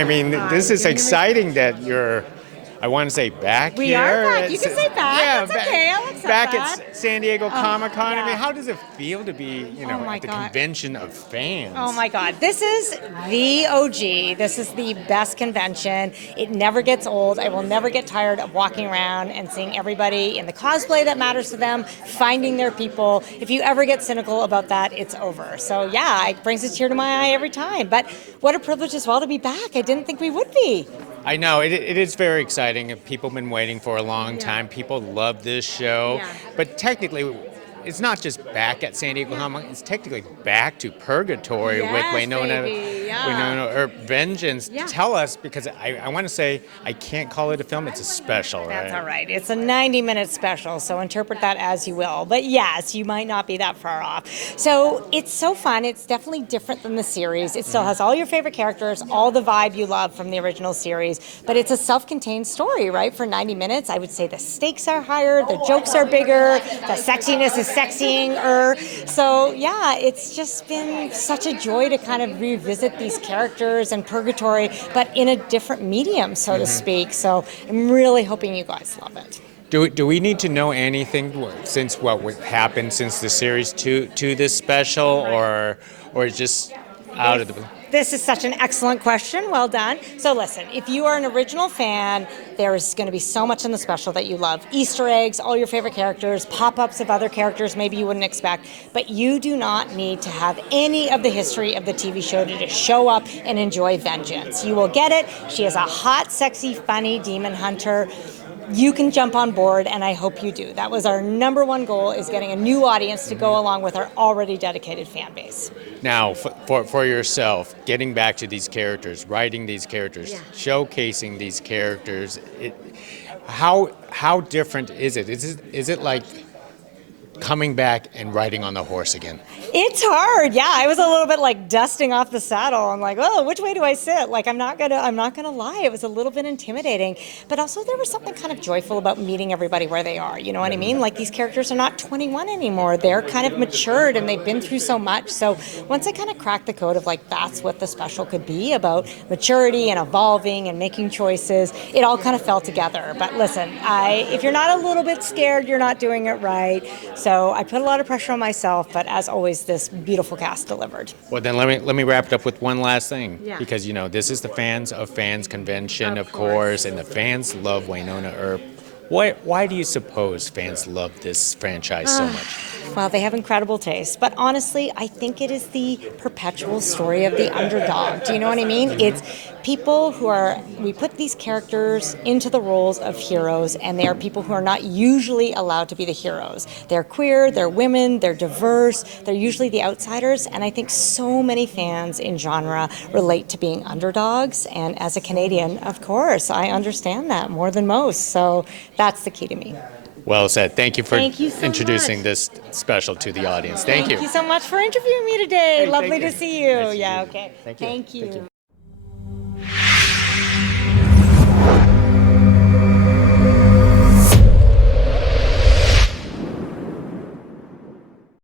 I mean, this is exciting that you're, I want to say back We here. are back. You can say back. Yeah, That's okay. I'll accept back that. at San Diego Comic-Con. I yeah. mean, how does it feel to be, my at the God. convention of fans? Oh my God, this is the OG. This is the best convention. It never gets old. I will never get tired of walking around and seeing everybody in the cosplay that matters to them, finding their people. If you ever get cynical about that, it's over. So yeah, it brings a tear to my eye every time. But what a privilege as well to be back. I didn't think we would be. I know, it is very exciting. People have been waiting for a long time. People love this show. Yeah. But technically, it's not just back at San Diego Comic, it's technically back to Purgatory with Yes, Wynonna baby, yeah. Earp Vengeance. Yeah. Tell us, because I want to say, I can't call it a film, it's a special, right? That's all right. It's a 90-minute special, so interpret that as you will. But yes, you might not be that far off. So it's so fun. It's definitely different than the series. It still has all your favorite characters, all the vibe you love from the original series, but it's a self-contained story, right? For 90 minutes, I would say the stakes are higher, the jokes are bigger, the sexiness is sexying-er. So yeah, it's just been such a joy to kind of revisit these characters and Purgatory, but in a different medium, so to speak. So I'm really hoping you guys love it. Do we need to know anything since what happened since the series to this special, or just out of the blue? This is such an excellent question. Well done. So listen, if you are an original fan, there's going to be so much in the special that you love. Easter eggs, all your favorite characters, pop-ups of other characters maybe you wouldn't expect. But you do not need to have any of the history of the TV show to just show up and enjoy Vengeance. You will get it. She is a hot, sexy, funny demon hunter. You can jump on board, and I hope you do. That was our number one goal, is getting a new audience to go along with our already dedicated fan base. Now, for yourself, getting back to these characters, writing these characters, showcasing these characters, how different is it? Is it like coming back and riding on the horse again? It's hard. Yeah, I was a little bit like dusting off the saddle. I'm like, oh, which way do I sit? Like, I'm not gonna lie. It was a little bit intimidating, but also there was something kind of joyful about meeting everybody where they are. You know what I mean? Like, these characters are not 21 anymore. They're kind of matured and they've been through so much. So once I kind of cracked the code of like, that's what the special could be about, maturity and evolving and making choices, it all kind of fell together. But listen, if you're not a little bit scared, you're not doing it right. So I put a lot of pressure on myself, but as always, this beautiful cast delivered. Well, then let me wrap it up with one last thing. Yeah. Because, this is the Fans of Fans convention, of course, and the fans love Wynonna Earp. Why do you suppose fans love this franchise so much? Well, they have incredible taste. But honestly, I think it is the perpetual story of the underdog. Do you know what I mean? It's people we put these characters into the roles of heroes, and they are people who are not usually allowed to be the heroes. They're queer, they're women, they're diverse, they're usually the outsiders, and I think so many fans in genre relate to being underdogs, and as a Canadian, of course, I understand that more than most, so that's the key to me. Well said. Thank you for introducing much. this special to the audience. Thank you. Thank you so much for interviewing me today. Hey, Lovely thank you. to see you. Nice to Yeah, see you. okay. Thank you. Thank you. Thank you.